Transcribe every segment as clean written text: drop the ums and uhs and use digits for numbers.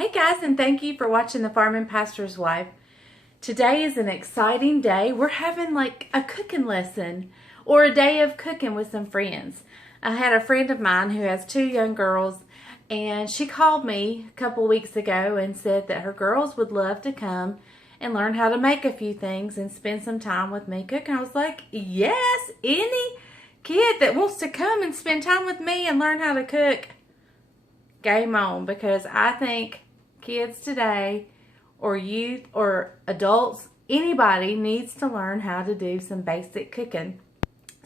Hey guys, and thank you for watching The Farming Pastor's Wife. Today is an exciting day. We're having like a cooking lesson or a day of cooking with some friends. I had a friend of mine who has 2 young girls, and she called me a couple weeks ago and said that her girls would love to come and learn how to make a few things and spend some time with me cooking. I was like, yes, any kid that wants to come and spend time with me and learn how to cook, game on, because I think kids today, or youth, or adults, anybody needs to learn how to do some basic cooking.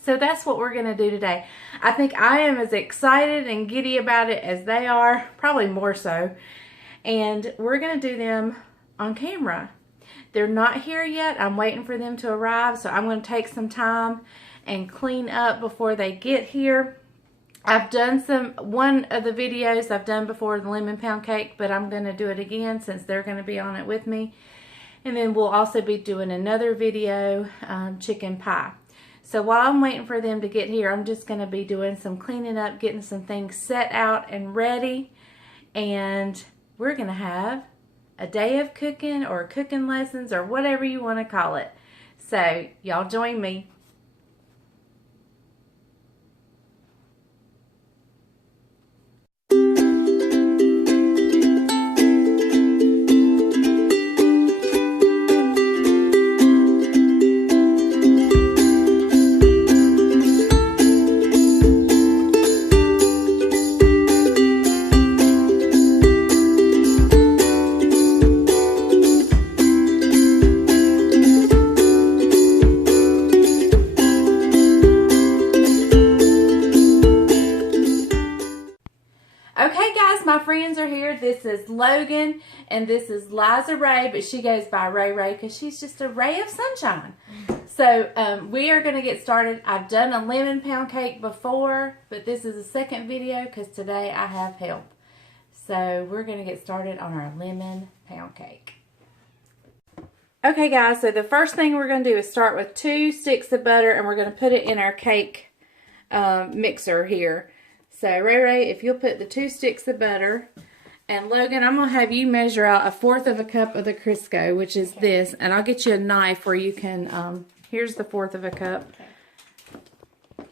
So that's what we're going to do today. I think I am as excited and giddy about it as they are, probably more so. And we're going to do them on camera. They're not here yet. I'm waiting for them to arrive, so I'm going to take some time and clean up before they get here. I've done one of the videos I've done before, the lemon pound cake, but I'm going to do it again since they're going to be on it with me. And then we'll also be doing another video, chicken pie. So while I'm waiting for them to get here, I'm just going to be doing some cleaning up, getting some things set out and ready. And we're going to have a day of cooking or cooking lessons or whatever you want to call it. So y'all join me. Okay guys, my friends are here. This is Logan and this is Liza Ray, but she goes by Ray Ray because she's just a ray of sunshine. So we are going to get started. I've done a lemon pound cake before, but this is the second video because today I have help. So we're going to get started on our lemon pound cake. Okay guys, so the first thing we're going to do is start with 2 sticks of butter, and we're going to put it in our cake mixer here. So Ray, if you'll put the 2 sticks of butter, and Logan, I'm going to have you measure out 1/4 of a cup of the Crisco, which is this, and I'll get you a knife where you can, here's the 1/4 of a cup. Okay.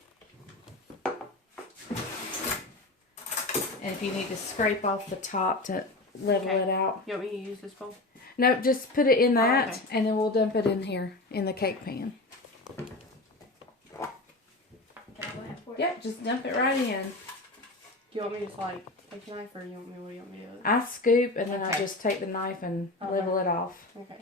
And if you need to scrape off the top to level it out. You want me to use this bowl? No, just put it in that, and then we'll dump it in here, in the cake pan. Yep, just dump it right in. Do you want me to just like take a knife, or what do you want me to do? I scoop, and then I just take the knife and level it off. Okay.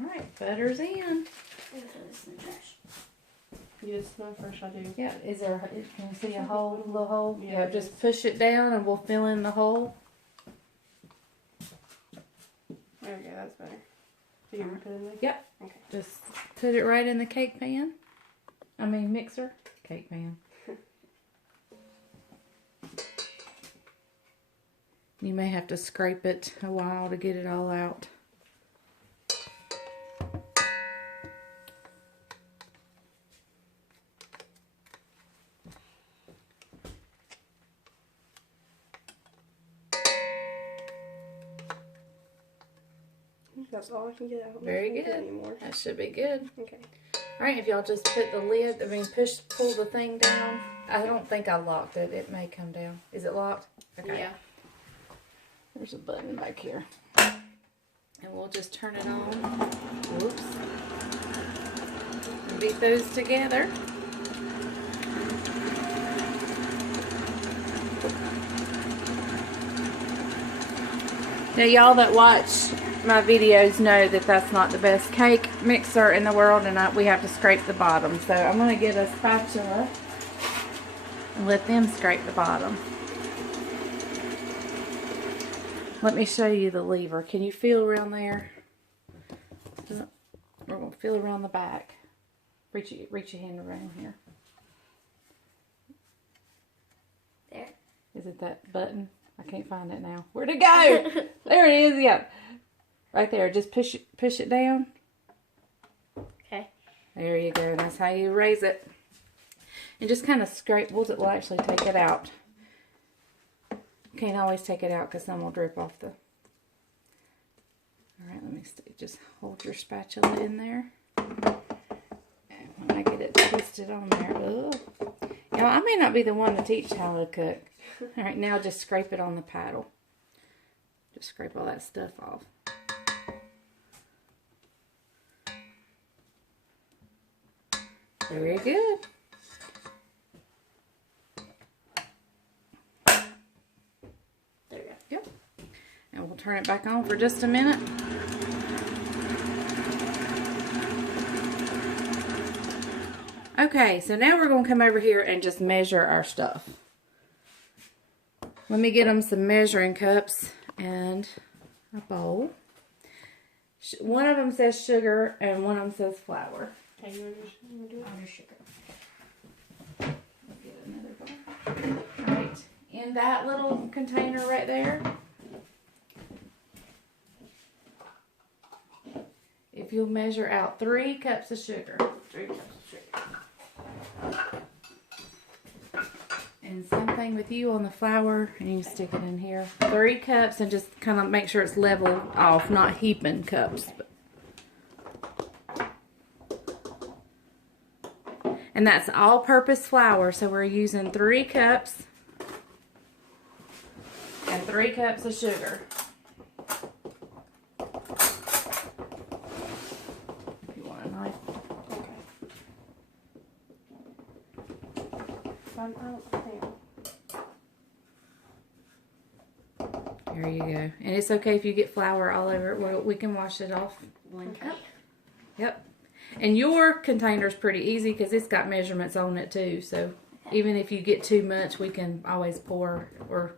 Alright, butter's in. You just smell first, I do. Yeah, can you see a hole, little hole? Yeah, just push it down and we'll fill in the hole. There we go, that's better. So you want to put it in there? Yep. Okay. Just put it right in the cake pan. Mixer. Cake pan. You may have to scrape it a while to get it all out. That's all I can get out. Very good. That should be good. Okay. Alright, if y'all just put the lid, pull the thing down. I don't think I locked it. It may come down. Is it locked? Okay. Yeah. There's a button back here. And we'll just turn it on. Whoops. And beat those together. Now y'all that watch my videos know that that's not the best cake mixer in the world, and we have to scrape the bottom. So I'm going to get a spatula and let them scrape the bottom. Let me show you the lever. Can you feel around there? We're going to feel around the back. Reach your hand around here. There. Is it that button? I can't find it now. Where'd it go? There it is, yeah. Right there. Just push it down. Okay. There you go. That's how you raise it. And just kind of scrape. We'll actually take it out. Can't always take it out because some will drip off the... Alright, let me see. Just hold your spatula in there. And when I get it twisted on there. Ugh. You know, I may not be the one to teach how to cook. Alright, now just scrape it on the paddle. Just scrape all that stuff off. Very good. There we go. Yep. And we'll turn it back on for just a minute. Okay, so now we're going to come over here and just measure our stuff. Let me get them some measuring cups and a bowl. One of them says sugar and one of them says flour. Okay, you want to do it? Under sugar. We'll get another bowl. Alright, in that little container right there, if you'll measure out 3 cups of sugar. 3 cups of sugar. And same thing with you on the flour, and you stick it in here. 3 cups, and just kind of make sure it's level off, not heaping cups. And that's all-purpose flour, so we're using 3 cups and 3 cups of sugar. If you want a knife. There you go. And it's okay if you get flour all over it. We can wash it off. 1 cup. Yep. And your container's pretty easy because it's got measurements on it too. So even if you get too much, we can always pour or...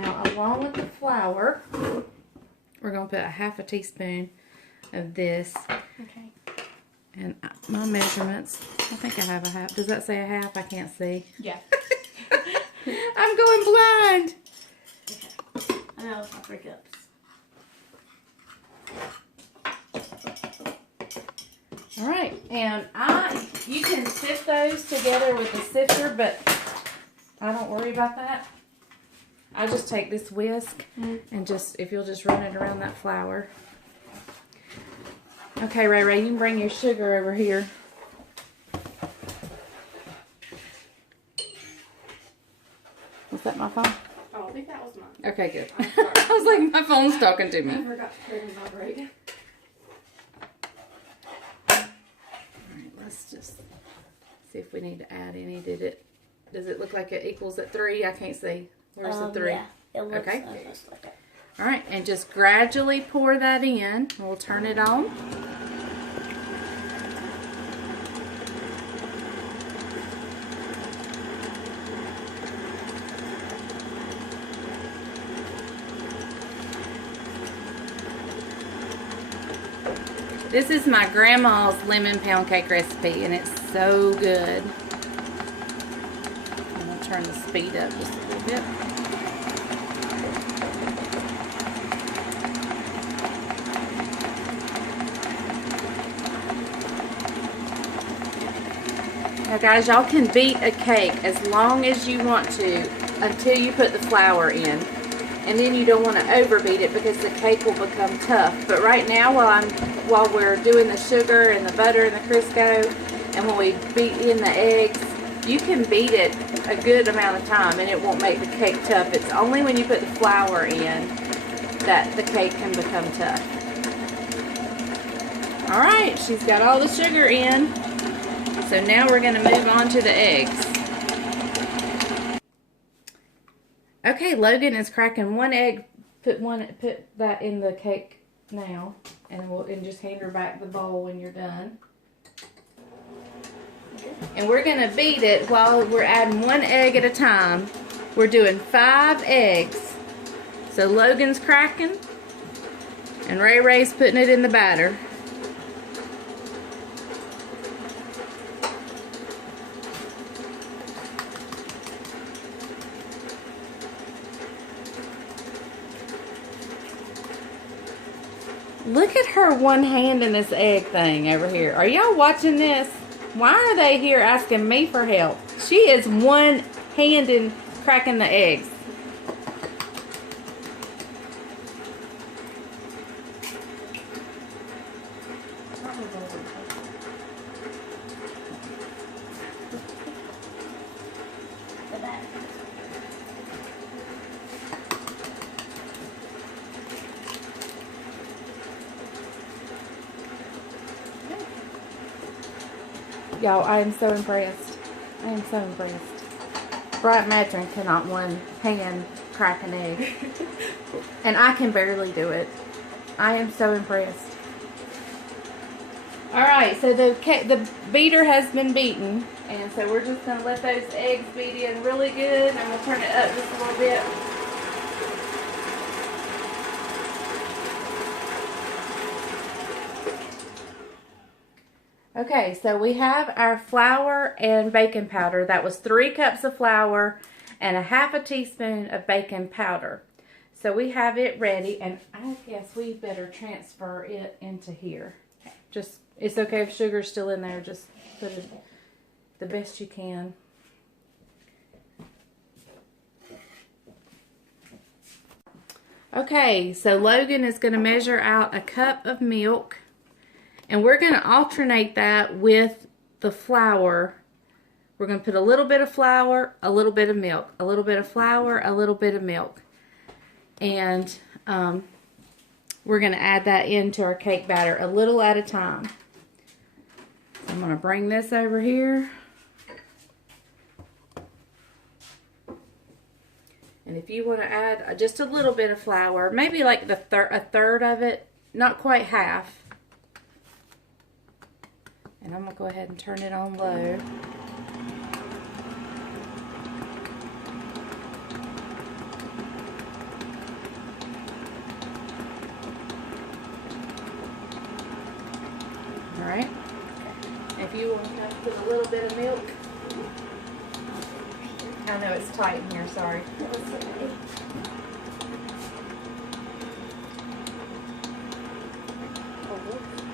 Now, along with the flour, we're going to put a half a teaspoon of this. Okay. And my measurements, I think I have a half. Does that say a half? I can't see. Yeah. I'm going blind. Okay. I know it's not 3 cups. All right, and you can sift those together with the sifter, but I don't worry about that. I just take this whisk and if you'll just run it around that flour. Okay, Ray, you can bring your sugar over here. Was that my phone? Oh, I think that was mine. Okay, good. I was like, my phone's talking to me. I forgot to put it in vibrate. Alright, let's just see if we need to add any. Does it look like it equals at 3? I can't see. Where's the 3? Yeah, it looks Okay. almost like it. Alright, and just gradually pour that in. We'll turn it on. This is my grandma's lemon pound cake recipe, and it's so good. I'm going to turn the speed up just a little bit. Now guys, y'all can beat a cake as long as you want to until you put the flour in. And then you don't want to overbeat it because the cake will become tough. But right now, while we're doing the sugar and the butter and the Crisco, and when we beat in the eggs, you can beat it a good amount of time and it won't make the cake tough. It's only when you put the flour in that the cake can become tough. Alright, she's got all the sugar in. So now we're going to move on to the eggs. Okay, Logan is cracking 1 egg. Put that in the cake now, and just hand her back the bowl when you're done. And we're going to beat it while we're adding 1 egg at a time. We're doing 5 eggs. So Logan's cracking and Ray Ray's putting it in the batter. Look at her one hand in this egg thing over here. Are y'all watching this? Why are they here asking me for help? She is one hand in cracking the eggs. The batter. Y'all, I am so impressed. I am so impressed. Bright Matron cannot one hand crack an egg. And I can barely do it. I am so impressed. Alright, so the beater has been beaten. And so we're just going to let those eggs beat in really good. And we'll turn it up just a little bit. Okay, so we have our flour and baking powder. That was 3 cups of flour and a 1/2 teaspoon of baking powder. So we have it ready, and I guess we better transfer it into here. Just, it's okay if sugar's still in there, just put it the best you can. Okay, so Logan is going to measure out a cup of milk. And we're going to alternate that with the flour. We're going to put a little bit of flour, a little bit of milk, a little bit of flour, a little bit of milk. And we're going to add that into our cake batter a little at a time. I'm going to bring this over here. And if you want to add just a little bit of flour, maybe like a third of it, not quite half. And I'm going to go ahead and turn it on low. Alright. If you want to put a little bit of milk. I know it's tight in here, sorry.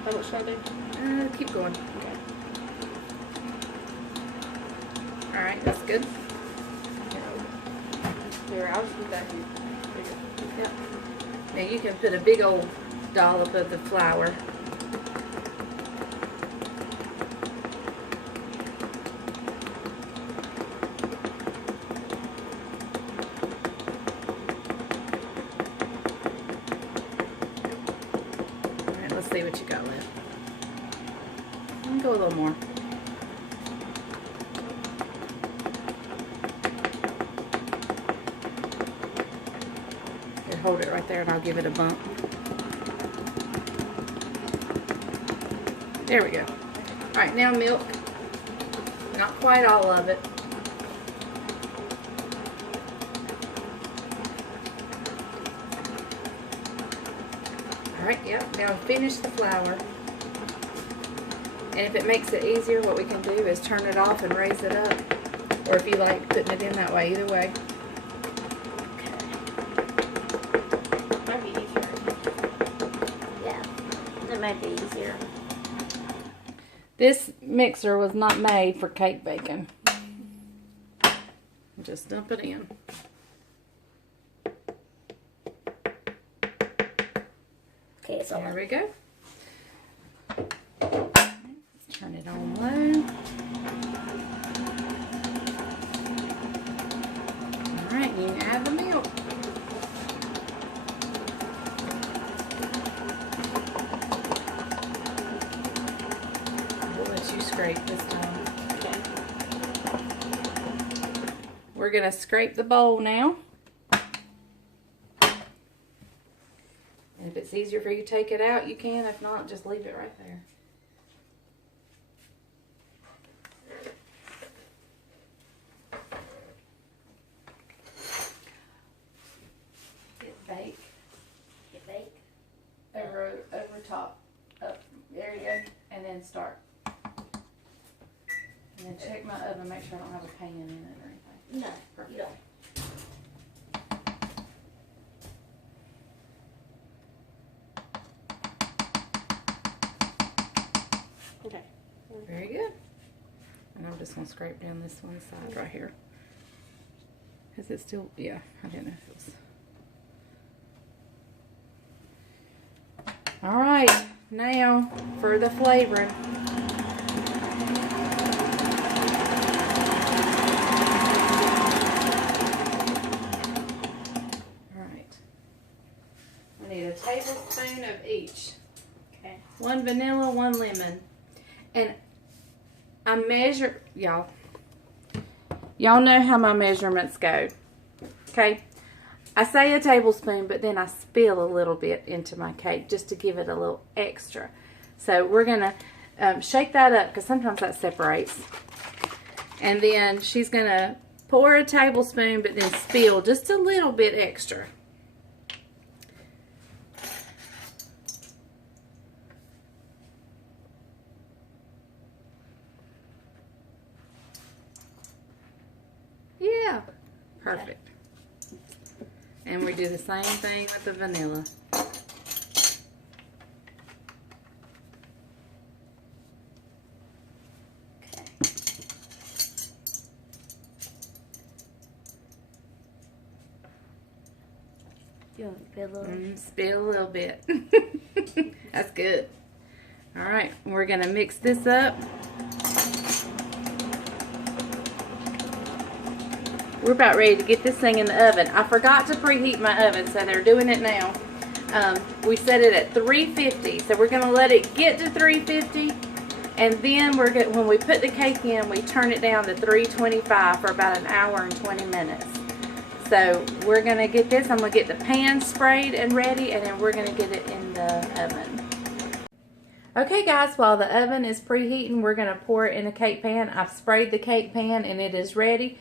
How much should I do? Keep going. Alright, that's good. Here, I'll just put that here. Yep. Now you can put a big old dollop of the flour. Alright, let's see what you got left. Let me go a little more. Hold it right there and I'll give it a bump. There we go. Alright, now milk. Not quite all of it. Alright, yep. Now finish the flour. And if it makes it easier, what we can do is turn it off and raise it up. Or if you like putting it in that way, either way. Might be easier. This mixer was not made for cake baking. Just dump it in. Okay, so There we go. Let's turn it on low. Alright, you can add the milk. Scrape this time. okay. We're going to scrape the bowl now. And if it's easier for you to take it out, you can. If not, just leave it right there. top up. There you go. And then start. And then check my oven, make sure I don't have a pan in it or anything. No, you don't. Okay. Very good. And I'm just going to scrape down this one side right here. Is it still? Yeah, I didn't know if it was. All right, now for the flavoring. All right. I need a tablespoon of each. Okay. 1 vanilla, 1 lemon. And I measure, y'all know how my measurements go. Okay. I say a tablespoon, but then I spill a little bit into my cake just to give it a little extra. So we're going to shake that up because sometimes that separates. And then she's going to pour a tablespoon, but then spill just a little bit extra. Yeah, perfect. And we do the same thing with the vanilla. You want to spill a little? Spill a little bit. That's good. All right, we're going to mix this up. We're about ready to get this thing in the oven. I forgot to preheat my oven, so they're doing it now. We set it at 350, so we're going to let it get to 350, and then when we put the cake in, we turn it down to 325 for about an hour and 20 minutes. So we're going to get this. I'm going to get the pan sprayed and ready, and then we're going to get it in the oven. Okay guys, while the oven is preheating, we're going to pour it in the cake pan. I've sprayed the cake pan and it is ready.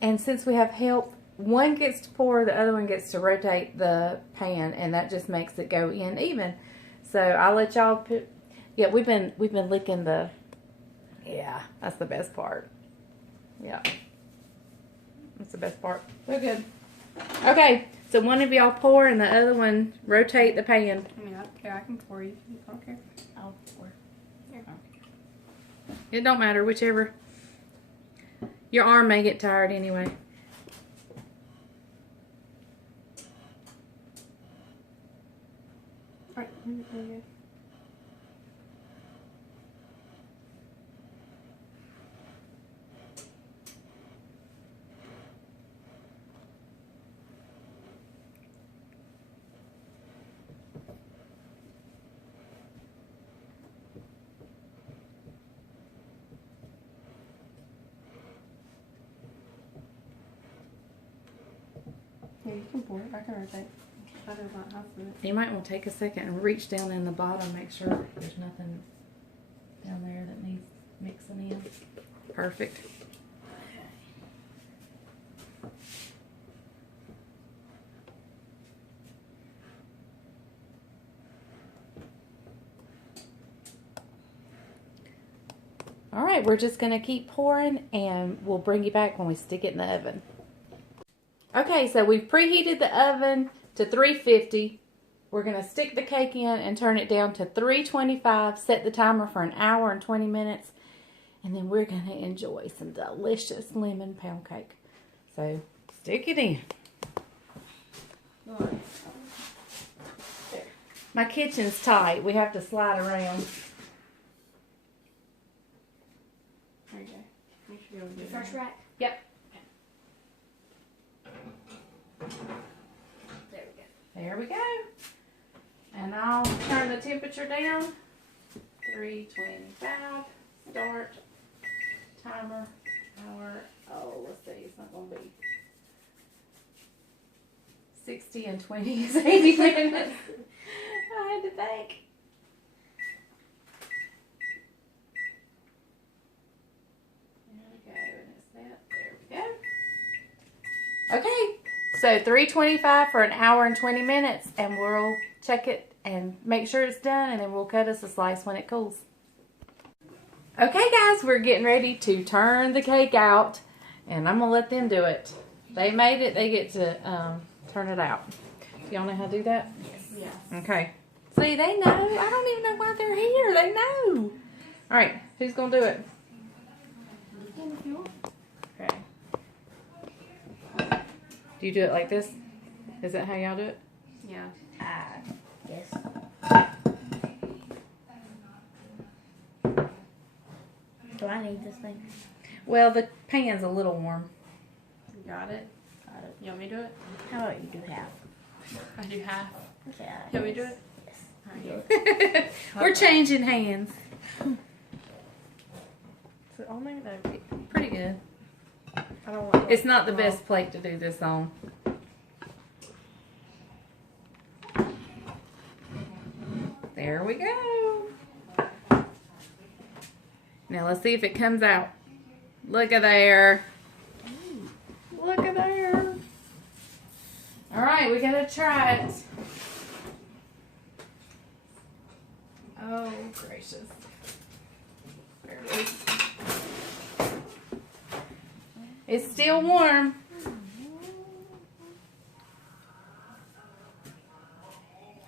And since we have help, one gets to pour, the other one gets to rotate the pan, and that just makes it go in even. So I'll let y'all put. Yeah, we've been licking the. Yeah, that's the best part. Yeah, that's the best part. So good. Okay, so one of y'all pour, and the other one rotate the pan. I mean, I don't care. I can pour you. I don't care. I'll pour. Here. It don't matter, whichever. Your arm may get tired anyway. Alright, okay. Yeah, you can pour it. I can rotate. I do not have to. You might want to take a second and reach down in the bottom, make sure there's nothing down there that needs mixing in. Perfect. All right, we're just going to keep pouring, and we'll bring you back when we stick it in the oven. Okay, so we've preheated the oven to 350. We're going to stick the cake in and turn it down to 325, set the timer for an hour and 20 minutes, and then we're going to enjoy some delicious lemon pound cake. So, stick it in. There. My kitchen's tight. We have to slide around. There you go. Make sure you The do first rack? Yep. There we go. There we go. And I'll turn the temperature down. 325. Start. Timer. Hour. Oh, let's see. It's not going to be 60 and 20 is 80 minutes. I had to think. There we go. And it's that. There we go. Okay. So 325 for an hour and 20 minutes, and we'll check it and make sure it's done, and then we'll cut us a slice when it cools. Okay guys, we're getting ready to turn the cake out, and I'm gonna let them do it. They made it, they get to turn it out. Do y'all know how to do that? Yes. Okay. See, they know. I don't even know why they're here. They know. All right, who's gonna do it? Okay. Do you do it like this? Is that how y'all do it? Yeah. Yes. Do I need this thing? Well, the pan's a little warm. You got it? Got it. You want me to do it? How about you do half? I do half. Yeah. You want me to do it? Yes. Alright. We're changing hands. Is it on there? No. Pretty good. I don't want It's not the best plate to do this on. There we go. Now let's see if it comes out. Look at there. Look at there. All right, we gotta try it. Oh, gracious. There it is. It's still warm.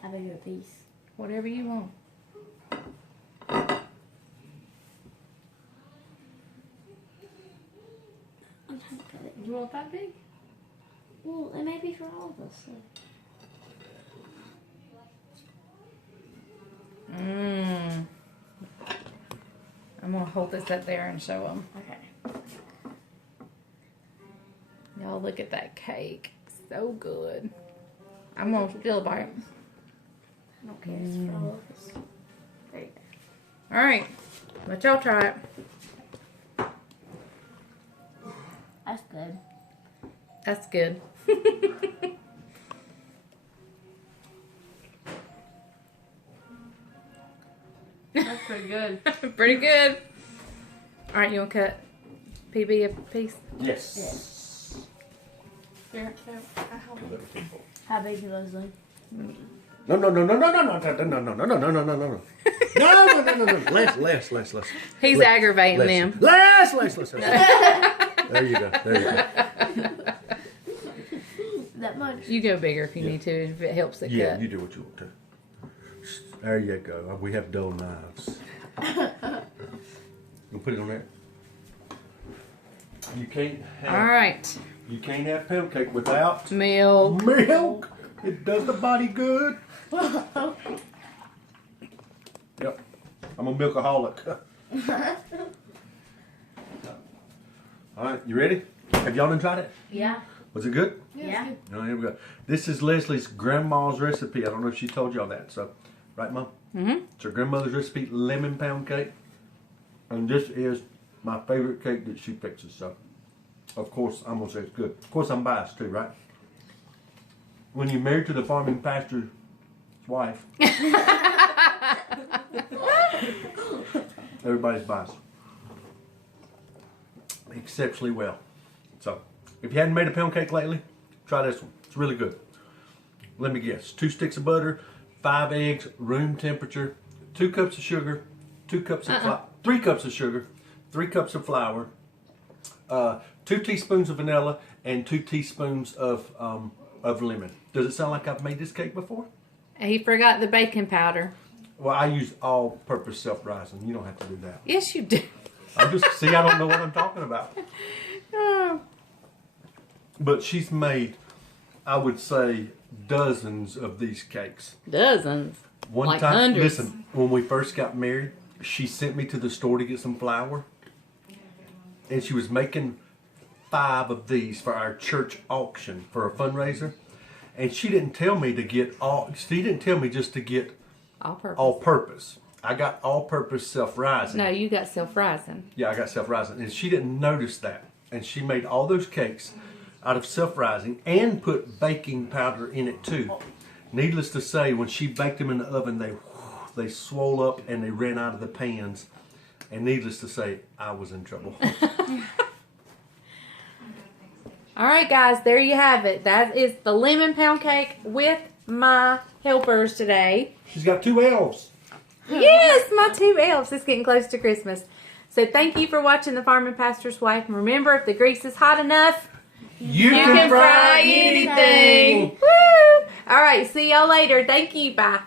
How big a piece? Whatever you want. I'm trying to cut it. You want that big? Well, it may be for all of us. So. Mmm. I'm gonna hold this up there and show them. Okay. Y'all look at that cake. So good. I'm gonna still bite. I don't care. It's for all of us. There you go. All right. Let y'all try it. That's good. That's good. That's pretty good. Pretty good. All right, you want to cut PB a piece? Yes. Here, How big are those, Lynn? No, no, no, no, no, no, no, no, no, no, no, no, no, no, no, no, no. No, no, no, no, no. Less. He's Less. aggravating Less. them. Less. There you go. That much? You go bigger if you need to, if it helps it Yeah, cut. you do what you want to. There you go. We have dull knives. You put it on there. You can't All have. right. You can't have pound cake without Milk. milk. It does the body good. Yep. I'm a milkaholic. All right, you ready? Have y'all done tried it? Yeah. Was it good? Yeah. Oh, here we go. This is Leslie's grandma's recipe. I don't know if she told y'all that. So, right, Mom? Mm-hmm. It's her grandmother's recipe, lemon pound cake. And this is my favorite cake that she fixes. So, of course, I'm going to say it's good. Of course, I'm biased too, right? When you're married to the farming pastor's wife, everybody's biased. Exceptionally well. So, if you hadn't made a pound cake lately, try this one. It's really good. Let me guess. 2 sticks of butter, 5 eggs, room temperature, 2 cups of sugar, 2 cups of 3 cups of sugar, 3 cups of flour, 2 teaspoons of vanilla, and 2 teaspoons of lemon. Does it sound like I've made this cake before? He forgot the baking powder. Well, I use all-purpose self-rising. You don't have to do that. Yes, you do. I don't know what I'm talking about. Oh. But she's made, I would say, dozens of these cakes. Dozens. One Like time, hundreds. listen, when we first got married, she sent me to the store to get some flour. And she was making 5 of these for our church auction for a fundraiser. And she didn't tell me to get she didn't tell me just to get All purpose. all purpose. I got all purpose self-rising. No, you got self-rising. Yeah, I got self-rising. And she didn't notice that. And she made all those cakes out of self-rising and put baking powder in it too. Needless to say, when she baked them in the oven, they swole up and they ran out of the pans. And needless to say, I was in trouble. All right, guys, there you have it. That is the lemon pound cake with my helpers today. She's got 2 elves. Yes, my 2 elves. It's getting close to Christmas. So thank you for watching The Farm and Pastor's Wife. And remember, if the grease is hot enough, You can fry anything. Woo! All right, see y'all later. Thank you. Bye.